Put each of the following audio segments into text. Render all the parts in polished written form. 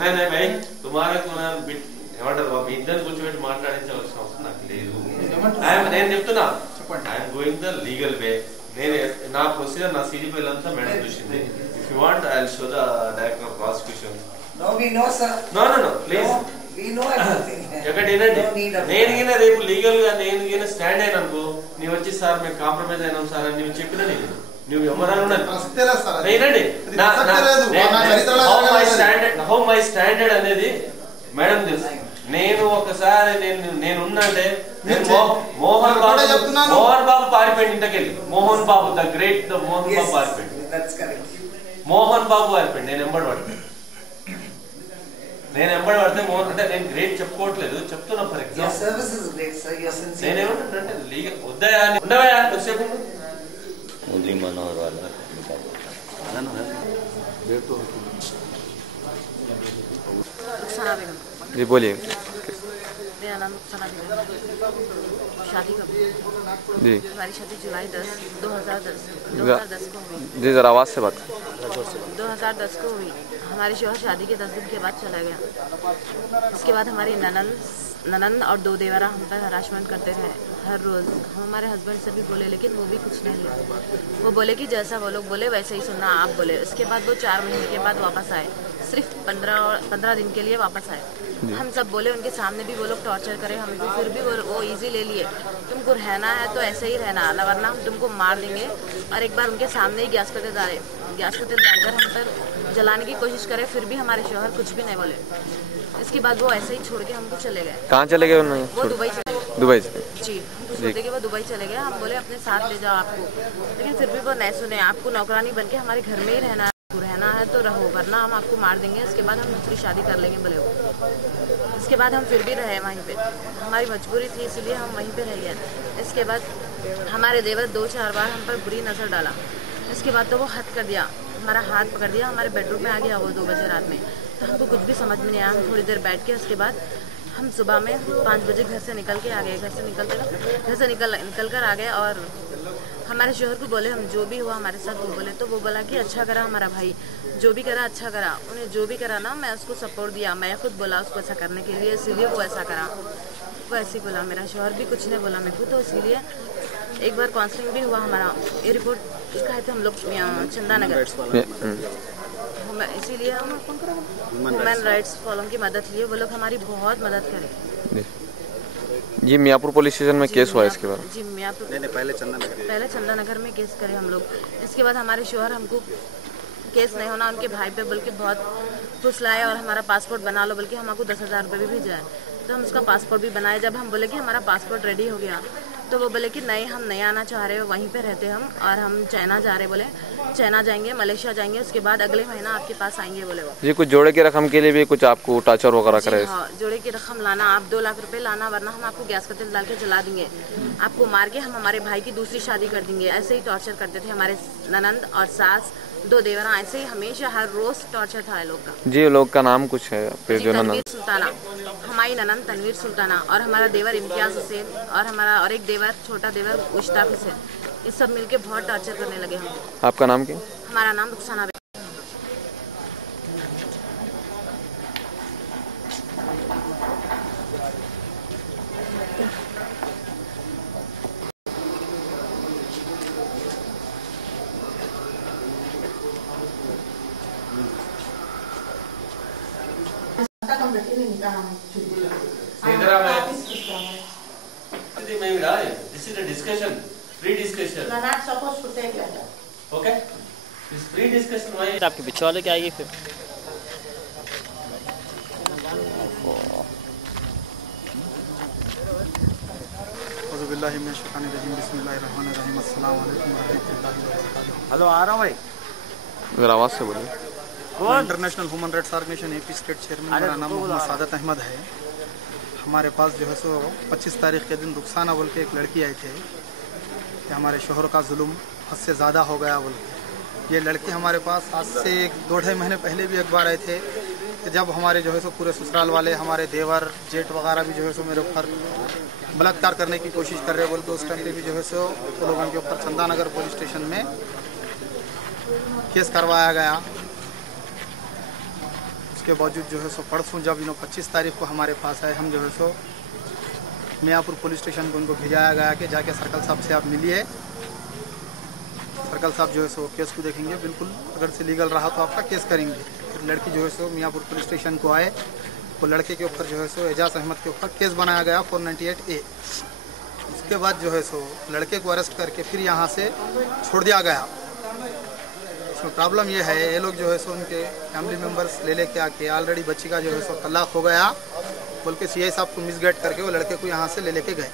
नहीं भाई तुम्हारे ఏమంటారు మీ ఇద్దరు కూర్చోబెట్టి మాట్లాడించవలసిన అవసరం నాకు లేదు. నేను చెప్తున్నా I'm going the legal way. నేను నా ప్రొసీజర్ నా సిడిపిఎల్ అంతా మేడం చూసింది. If you want I will show the director of prosecution. No we know sir. No please we know everything. ఎక్కడేనండి నేను గిన రేపు లీగల్ గా నేను గిన స్టాండ్ అయినా అనుకో నీవు వచ్చి సార్ మేము కాంప్రమైజ్ అయినాం సార్ అని నువ్వు చెప్పినా నేను నువ్వు ఎవరన్నా హౌ మై స్టాండర్డ్ అనేది మేడం తెలుసు. నేను ఒకసారి నేనున్నంటే మోహన్ బాబు పారిపోయింది ఇంతకెళ్ళి. మోహన్ బాబు ద గ్రేట్ మోహన్ బాబు పారిపోయింది. మోహన్ బాబు పారిపోయింది. నేను ఎంబడి పడితే మోహన్ అంటే నేను గ్రేట్ చెప్పుకోవట్లేదు చెప్తున్నా. ఫర్ ఎగ్జాంపుల్ నేనేమంటే లీగల్ వద్దయా ఉండవయా కొద్దిసేపు मुरली मनोहर वाला जी बोलिए। मेरा नाम शादी कब जी हमारी शादी जुलाई 2010 को हुई। जी जरा आवाज़ से बात। 2010 को हुई। हमारे शौहर शादी के 10 दिन के बाद चला गया। उसके बाद हमारी ननंद और 2 देवरा हम पर हरासमेंट करते रहे हर रोज़। हम हमारे हस्बैंड से भी बोले लेकिन वो भी कुछ नहीं। वो बोले कि जैसा वो लोग बोले वैसे ही सुनना आप बोले। उसके बाद वो 4 महीने के बाद वापस आए। सिर्फ 15 दिन के लिए वापस आए। हम सब बोले उनके सामने भी वो लोग टॉर्चर करे हमको फिर भी वो इजी ले लिए। तुमको रहना है तो ऐसे ही रहना वरना हम तुमको मार देंगे। और एक बार उनके सामने ही गैस का तेल डालकर हम पर जलाने की कोशिश करे फिर भी हमारे शौहर कुछ भी नहीं बोले। इसके बाद वो ऐसे ही छोड़ के हमको चले गए। कहाँ चले गए उन्होंने? वो दुबई चले गए। दुबई से जी हमको छोड़ के वो दुबई चले गए। हम बोले अपने साथ ले जाओ आपको लेकिन फिर भी वो नहीं सुने। आपको नौकरानी बन के हमारे घर में ही रहना है तो रहो वरना हम आपको मार देंगे। इसके बाद हम दूसरी शादी कर लेंगे बोले वो। इसके बाद हम फिर भी रहे वहीं पे। हमारी मजबूरी थी इसलिए हम वहीं पे रह गए। इसके बाद हमारे देवर 2-4 बार हम पर बुरी नज़र डाला। इसके बाद तो वो हद कर दिया हमारा हाथ पकड़ दिया हमारे बेडरूम में आ गया वो 2 बजे रात में। तो हमको कुछ भी समझ में नहीं आया। हम थोड़ी देर बैठ के उसके बाद हम सुबह में 5 बजे घर से निकल के आ गए। घर से निकल कर आ गए और हमारे शौहर को बोले हम जो भी हुआ हमारे साथ वो बोले तो वो बोला कि अच्छा करा हमारा भाई जो भी करा अच्छा करा। उन्हें जो भी करा ना मैं उसको सपोर्ट दिया। मैं खुद बोला उसको ऐसा करने के लिए इसीलिए वो ऐसा करा। वो ऐसे ही बोला। मेरा शौहर भी कुछ नहीं बोला मेरे को। तो इसीलिए एक बार काउंसलिंग भी हुआ हमारा। ये रिपोर्ट इसका है तो हम लोग चंदा नगर इसीलिए हम ह्यूमन राइट्स फॉरम की मदद लिए। वो लोग हमारी बहुत मदद करे। ये मियाँपुर पुलिस स्टेशन में केस हुआ इसके बाद? जी मियाँपुर पहले चंदा नगर में केस करे हम लोग। इसके बाद हमारे शौहर हमको केस नहीं होना उनके भाई पे बल्कि बहुत फुसलाए और हमारा पासपोर्ट बना लो बल्कि हमको 10,000 रुपये भी भेजा। तो हम उसका पासपोर्ट भी बनाए। जब हम बोले कि हमारा पासपोर्ट रेडी हो गया तो वो बोले कि नहीं हम नहीं आना चाह रहे वहीं पे रहते हम और हम चाइना जा रहे। बोले चाइना जाएंगे मलेशिया जाएंगे उसके बाद अगले महीना आपके पास आएंगे बोले वो। जी कुछ जोड़े की रकम के लिए भी कुछ आपको टार्चर वगैरह करे? हाँ जोड़े की रकम लाना आप 2 लाख रुपए लाना वरना हम आपको गैस का तेल डाल के जला देंगे। आपको मार के हम हमारे भाई की दूसरी शादी कर देंगे। ऐसे ही टॉर्चर करते थे हमारे ननंद और सास 2 देवरा। ऐसे ही हमेशा हर रोज टॉर्चर था लोग का। जी लोग का नाम कुछ है? तनवीर सुल्ताना हमारी ननंद तनवीर सुल्ताना और हमारा देवर इम्तियाज हुसैन और हमारा और एक देवर छोटा देवर मुश्ताक हुसैन। ये सब मिलके बहुत टॉर्चर करने लगे हम। आपका नाम क्या? हमारा नाम Rukhsana. This is a discussion, free discussion. You are not supposed to take like that. Okay? This free discussion why? आपके पीछे वाले क्या आएगी फिर? हेलो आ रहा हूँ भाई। मेरा आवाज़ से बोलिए। International human rights organisation AP state chairman मेरा नाम मोहम्मद सादत अहमद है। हमारे पास जो है सो 25 तारीख के दिन रुखसाना बोल के एक लड़की आई थी कि हमारे शोहर का जुल्म हद से ज़्यादा हो गया बोल के। ये लड़की हमारे पास आज से 2-2.5 महीने पहले भी एक बार आए थे कि जब हमारे जो है सो पूरे ससुराल वाले हमारे देवर जेठ वगैरह भी जो है सो मेरे ऊपर बलात्कार करने की कोशिश कर रहे बोल के उस टाइम पे भी जो है सो वो लोगों के ऊपर चंदा नगर पुलिस स्टेशन में केस करवाया गया। उसके बावजूद जो है सो परसों जब इन्हों 25 तारीख को हमारे पास आए, हम जो है सो मियाँपुर पुलिस स्टेशन को उनको भिजाया गया कि जाके सर्कल साहब से आप मिलिए। सर्कल साहब जो है सो केस को देखेंगे, बिल्कुल अगर से लीगल रहा तो आपका केस करेंगे। फिर लड़की जो है सो मियाँपुर पुलिस स्टेशन को आए, वो लड़के के ऊपर जो है सो एजाज अहमद के ऊपर केस बनाया गया 498A। उसके बाद जो है सो लड़के को अरेस्ट करके फिर यहाँ से छोड़ दिया गया। इसमें प्रॉब्लम ये है, ये लोग जो है सो उनके फैमिली मेम्बर्स ले लेके आके ऑलरेडी बच्ची का जो है सो तलाक हो गया बोल के CI साहब को मिसगाइड करके वो लड़के को यहाँ से ले लेके गए।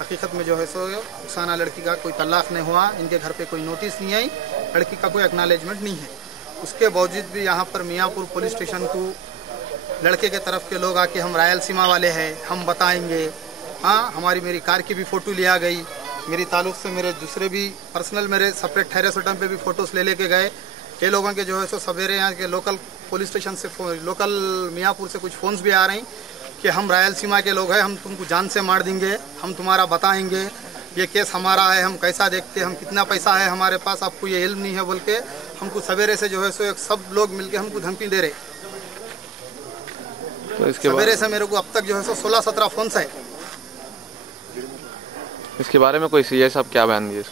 हकीकत में जो है सो रुखसाना लड़की का कोई तलाक नहीं हुआ, इनके घर पे कोई नोटिस नहीं आई, लड़की का कोई एक्नॉलेजमेंट नहीं है। उसके बावजूद भी यहाँ पर मियाँपुर पुलिस स्टेशन को लड़के के तरफ के लोग आके हम रायलसीमा वाले हैं, हम बताएंगे। हाँ, मेरी कार की भी फ़ोटो लिया गई, मेरी ताल्लुक से मेरे दूसरे भी पर्सनल मेरे सेपरेट ठहरे सटम पे भी फ़ोटोज़ ले लेके गए। ये लोगों के जो है सो सवेरे यहाँ के लोकल पुलिस स्टेशन से लोकल मियाँपुर से कुछ फ़ोन्स भी आ रही कि हम रायलसीमा के लोग हैं, हम तुमको जान से मार देंगे, हम तुम्हारा बताएंगे, ये केस हमारा है, हम कैसा देखते, हम कितना पैसा है हमारे पास, आपको ये इल्म नहीं है बोल के हमको सवेरे से जो है सो सब लोग मिलके हमको धमकी दे रहे। तो इसके सवेरे से मेरे को अब तक जो है सो 16-17 फ़ोन्स है। इसके बारे में कोई CI साहब क्या बयान दिए?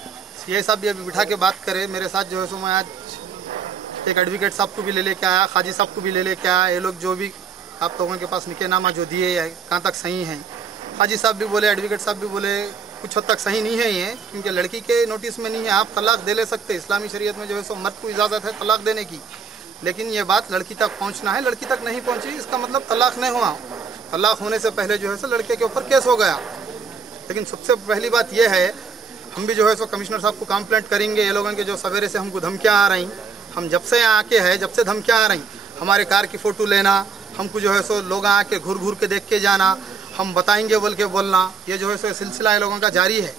CI साहब भी अभी बिठा के बात करे मेरे साथ जो है सो। मैं आज एक एडवोकेट साहब को भी ले लेके आया, खाजी साहब को भी ले लेके आया। ये लोग जो भी आप लोगों के पास निकाहनामा जो दिए है कहाँ तक सही हैं, खाजी साहब भी बोले, एडवोकेट साहब भी बोले कुछ हद तक सही नहीं है ये, क्योंकि लड़की के नोटिस में नहीं है। आप तलाक दे ले सकते, इस्लामी शरीयत में जो है सो मर्द को इजाज़त है तलाक देने की, लेकिन ये बात लड़की तक पहुंचना है, लड़की तक नहीं पहुंची इसका मतलब तलाक नहीं हुआ। तलाक होने से पहले जो है सो लड़के के ऊपर केस हो गया। लेकिन सबसे पहली बात यह है, हम भी जो है सो कमिश्नर साहब को कंप्लेंट करेंगे। ये लोगों के जो सवेरे से हमको धमकियाँ आ रही, हम जब से यहाँ आके है जब से धमकियाँ आ रही, हमारे कार की फ़ोटो लेना, हमको जो है सो लोग आके घूर घूर के देख के जाना, हम बताएंगे बोल के बोलना, ये जो है सो सिलसिला ये लोगों का जारी है।